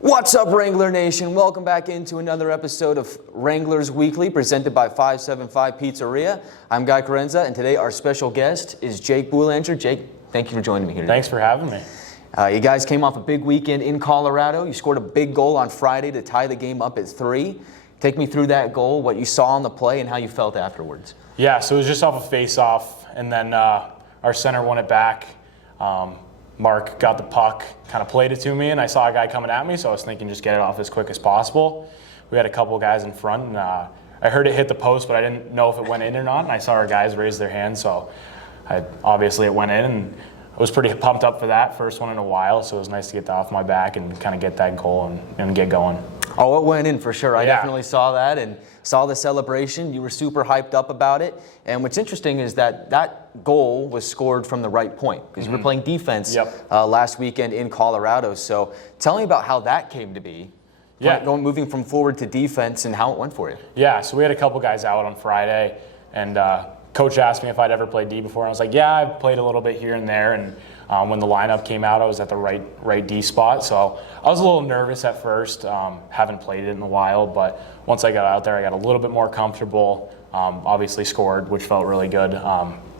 What's up, Wrangler Nation? Welcome back into another episode of Wranglers Weekly, presented by 575 Pizzeria. I'm Guy Carenza, and today our special guest is Jake Boulanger. Jake, thank you for joining me here today. Thanks for having me. You guys came off a big weekend in Colorado. You scored a big goal on Friday to tie the game up at 3. Take me through that goal, what you saw on the play, and how you felt afterwards. Yeah, so it was just off a face-off, and then our center won it back. Mark got the puck, kind of played it to me, and I saw a guy coming at me, so I was thinking just get it off as quick as possible. We had a couple guys in front, and I heard it hit the post, but I didn't know if it went in or not, and I saw our guys raise their hands, so obviously it went in, and I was pretty pumped up for that, first one in a while, so it was nice to get that off my back and kind of get that goal and get going. Oh, it went in for sure. I definitely saw that and saw the celebration. You were super hyped up about it. And what's interesting is that that goal was scored from the right point because you were playing defense last weekend in Colorado. So tell me about how that came to be. Moving from forward to defense and how it went for you. Yeah, so we had a couple guys out on Friday, and Coach asked me if I'd ever played D before. And I was like, yeah, I've played a little bit here and there. And when the lineup came out, I was at the right D spot. So I was a little nervous at first. Haven't played it in a while, but once I got out there, I got a little bit more comfortable. Obviously scored, which felt really good.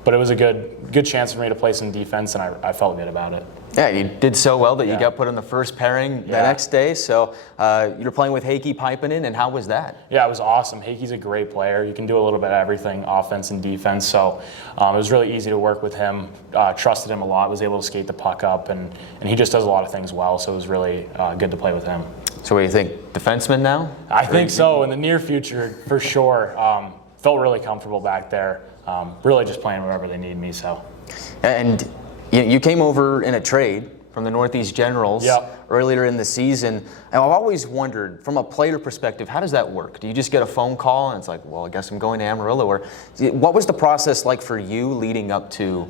But it was a good chance for me to play some defense, and I felt good about it. Yeah, you did so well that you got put in the first pairing the next day. So you were playing with Heikki Pipinen, and how was that? Yeah, it was awesome. Heikki's a great player. You can do a little bit of everything, offense and defense. So it was really easy to work with him. Trusted him a lot. Was able to skate the puck up, and he just does a lot of things well. So it was really good to play with him. So what do you think, defenseman now? I think so. In the near future, for sure. Felt really comfortable back there. Really just playing wherever they need me. So. And you came over in a trade from the Northeast Generals earlier in the season. And I've always wondered, from a player perspective, how does that work? Do you just get a phone call and it's like, well, I guess I'm going to Amarillo? Or what was the process like for you leading up to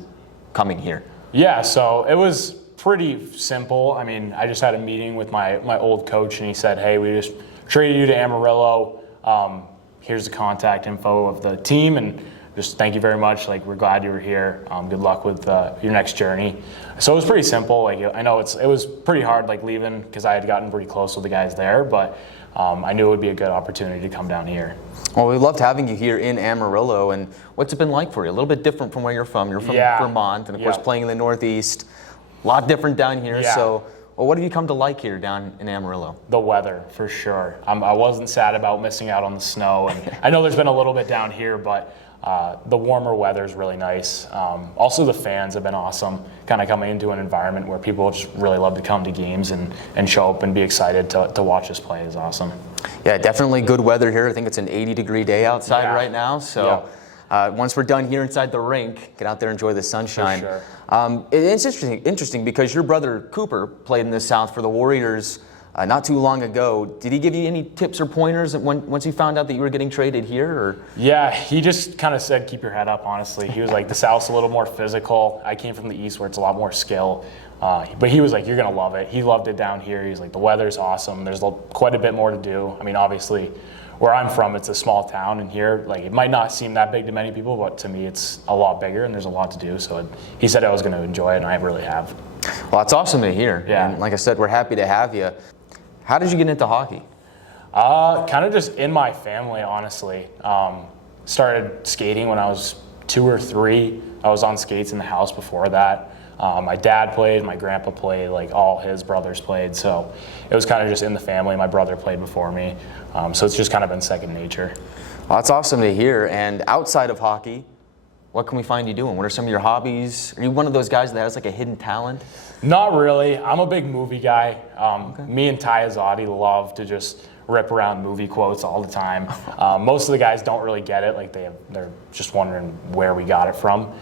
coming here? Yeah, so it was pretty simple. I mean, I just had a meeting with my old coach, and he said, hey, we just traded you to Amarillo. Here's the contact info of the team, and just thank you very much. Like, we're glad you were here. Good luck with your next journey. So it was pretty simple. Like, I know it was pretty hard, like, leaving because I had gotten pretty close with the guys there, but I knew it would be a good opportunity to come down here. Well, we loved having you here in Amarillo, and what's it been like for you? A little bit different from where you're from. You're from Vermont, and of course playing in the Northeast. A lot different down here. So, well, what have you come to like here down in Amarillo? The weather, for sure. I wasn't sad about missing out on the snow, and I know there's been a little bit down here, but the warmer weather is really nice. Also, the fans have been awesome, kind of coming into an environment where people just really love to come to games and show up and be excited to watch us play is awesome. Yeah, definitely good weather here. I think it's an 80-degree day outside right now. So once we're done here inside the rink, get out there and enjoy the sunshine. For sure. It's interesting because your brother Cooper played in the South for the Warriors not too long ago. Did he give you any tips or pointers once he found out that you were getting traded here? Or? Yeah, he just kind of said, keep your head up, honestly. He was like, the South's a little more physical. I came from the East where it's a lot more skill. But he was like, you're going to love it. He loved it down here. He's like, the weather's awesome. There's quite a bit more to do. I mean, obviously, where I'm from, it's a small town, and here, like, it might not seem that big to many people, but to me, it's a lot bigger, and there's a lot to do. So I said I was going to enjoy it, and I really have. Well, that's awesome to hear. Yeah. And like I said, we're happy to have you. How did you get into hockey? Kind of just in my family, honestly. Started skating when I was 2 or 3. I was on skates in the house before that. My dad played, my grandpa played, like all his brothers played. So it was kind of just in the family. My brother played before me. So it's just kind of been second nature. Well, that's awesome to hear. And outside of hockey, what can we find you doing? What are some of your hobbies? Are you one of those guys that has like a hidden talent? Not really. I'm a big movie guy. Me and Ty Azadi love to just rip around movie quotes all the time. Most of the guys don't really get it. Like they're just wondering where we got it from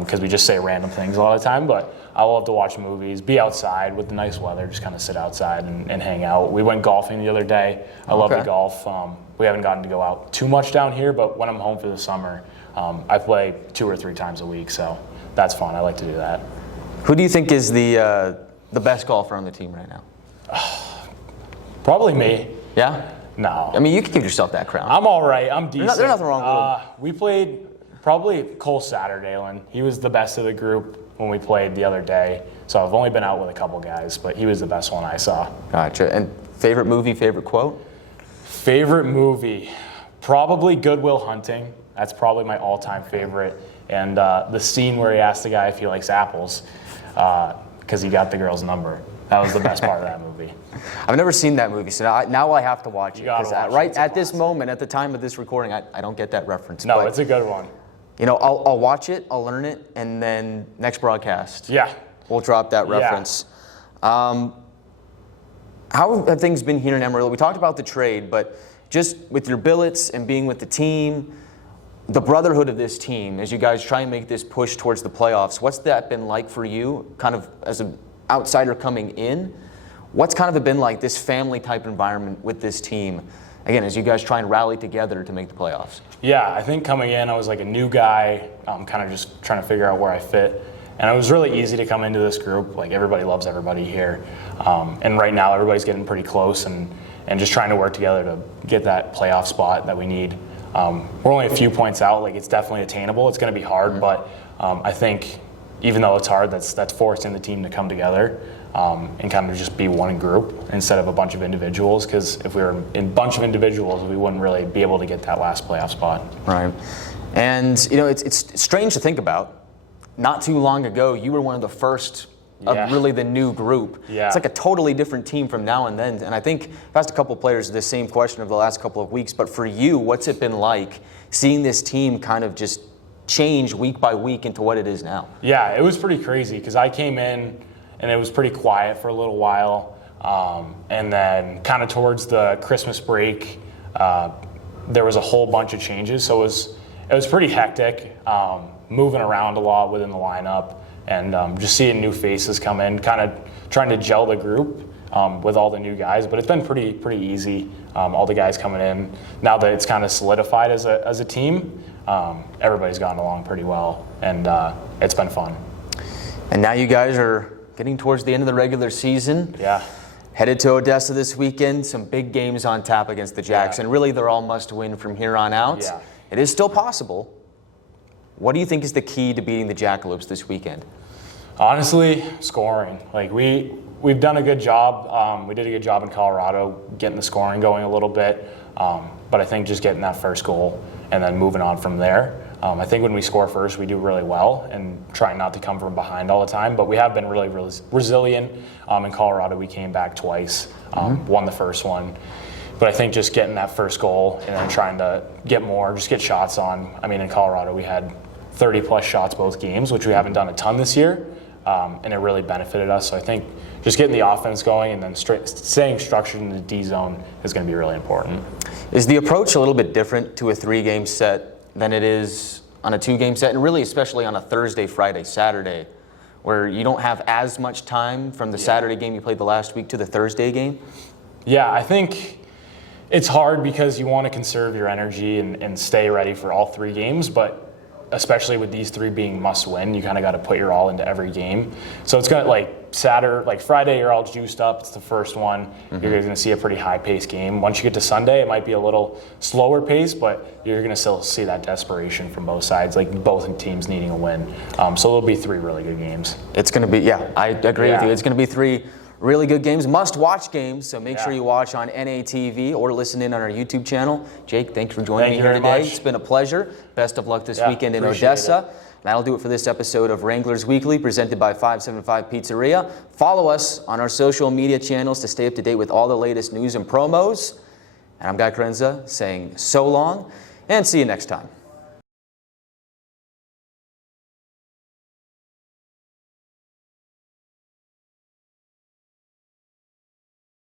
because we just say random things a lot of the time. But I love to watch movies, be outside with the nice weather, just kind of sit outside and hang out. We went golfing the other day. I love to golf. We haven't gotten to go out too much down here, but when I'm home for the summer, I play 2 or 3 times a week. So that's fun. I like to do that. Who do you think is the best golfer on the team right now? Probably me. Yeah? No. I mean, you can give yourself that crown. I'm all right. I'm decent. There's nothing wrong with We played probably Cole Satterdalen. He was the best of the group. when we played the other day. So I've only been out with a couple guys, but he was the best one I saw. Gotcha. And favorite movie, favorite quote? Favorite movie, probably Good Will Hunting. That's probably my all-time favorite. And the scene where he asked the guy if he likes apples, because he got the girl's number. That was the best part of that movie. I've never seen that movie, so now I have to watch it. Watch it. Right at this moment, at the time of this recording, I don't get that reference. No, but, it's a good one. I'll watch it, I'll learn it, and then next broadcast, we'll drop that reference. How have things been here in Amarillo? We talked about the trade, but just with your billets and being with the team, the brotherhood of this team, as you guys try and make this push towards the playoffs, what's that been like for you, kind of as an outsider coming in? What's kind of been like this family type environment with this team, again, as you guys try and rally together to make the playoffs? Yeah, I think coming in, I was like a new guy, kind of just trying to figure out where I fit. And it was really easy to come into this group. Like, everybody loves everybody here. And right now, everybody's getting pretty close and just trying to work together to get that playoff spot that we need. We're only a few points out. Like, it's definitely attainable. It's going to be hard, but I think even though it's hard, that's forcing the team to come together and kind of just be one group instead of a bunch of individuals. Because if we were in a bunch of individuals, we wouldn't really be able to get that last playoff spot. Right. And, it's strange to think about. Not too long ago, you were one of the first of really the new group. Yeah. It's like a totally different team from now and then. And I think I've asked a couple of players the same question over the last couple of weeks. But for you, what's it been like seeing this team kind of just change week by week into what it is now? Yeah, it was pretty crazy because I came in and it was pretty quiet for a little while. And then kind of towards the Christmas break, there was a whole bunch of changes. So it was pretty hectic. Moving around a lot within the lineup and just seeing new faces come in, kind of trying to gel the group with all the new guys. But it's been pretty easy. All the guys coming in, now that it's kind of solidified as a team, everybody's gotten along pretty well, and it's been fun. And now you guys are getting towards the end of the regular season. Yeah. Headed to Odessa this weekend, some big games on tap against the Jacks, and really they're all must-win from here on out. Yeah. It is still possible. What do you think is the key to beating the Jackalopes this weekend? Honestly, scoring. Like, we've done a good job. We did a good job in Colorado getting the scoring going a little bit. But I think just getting that first goal and then moving on from there. I think when we score first, we do really well and trying not to come from behind all the time. But we have been really resilient. In Colorado, we came back twice, won the first one. But I think just getting that first goal and then trying to get more, just get shots on. I mean, in Colorado, we had 30-plus shots both games, which we haven't done a ton this year, and it really benefited us. So I think just getting the offense going and then staying structured in the D zone is going to be really important. Is the approach a little bit different to a 3-game set than it is on a 2-game set, and really especially on a Thursday, Friday, Saturday, where you don't have as much time from the Saturday game you played the last week to the Thursday game? Yeah, I think it's hard because you want to conserve your energy and stay ready for all 3 games, but especially with these 3 being must-win, you kind of got to put your all into every game. So it's going to, Friday, you're all juiced up. It's the first one. You're going to see a pretty high-paced game. Once you get to Sunday, it might be a little slower pace, but you're going to still see that desperation from both sides, like both teams needing a win. So there'll be 3 really good games. It's going to be, I agree with you. It's going to be 3 really good games, must-watch games, so make sure you watch on NATV or listen in on our YouTube channel. Jake, thanks for joining me here today. It's been a pleasure. Best of luck this weekend in Odessa. That'll do it for this episode of Wranglers Weekly, presented by 575 Pizzeria. Follow us on our social media channels to stay up to date with all the latest news and promos. And I'm Guy Carenza saying so long, and see you next time.